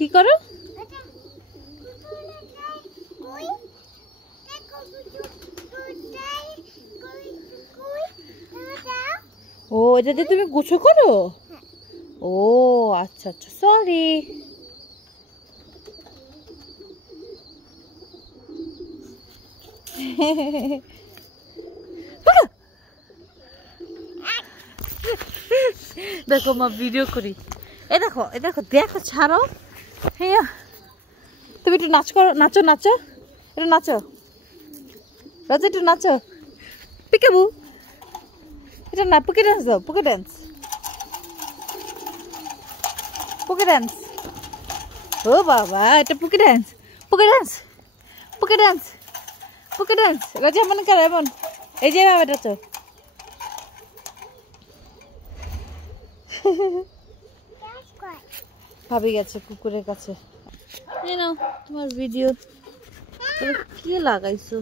কি করো? ও এটা দিয়ে তুমি গোছো করো? ও আচ্ছা আচ্ছা, সরি। দেখো মা ভিডিও করি। এ দেখো এ দেখো দেখো, ছাড়ো। হ্যাঁ তুমি একটু নাচ করো, নাচো নাচো, একটু নাচো রাজা, একটু নাচো। পিকাবু এটা না, পুকে ডান্স দাও, পুকে ডান্স, পুকে ডান্স। ও বাবা, এটা পুকে ডান্স, পুকে ডান্স, পুকে ডান্স, পুকে ডান্স। রাজা এমন করো, এমন এই যে বাবা নাচো। ভাবি গেছে কুকুরের কাছে। এই নাও তোমার ভিডিও। কি লাগাইছো?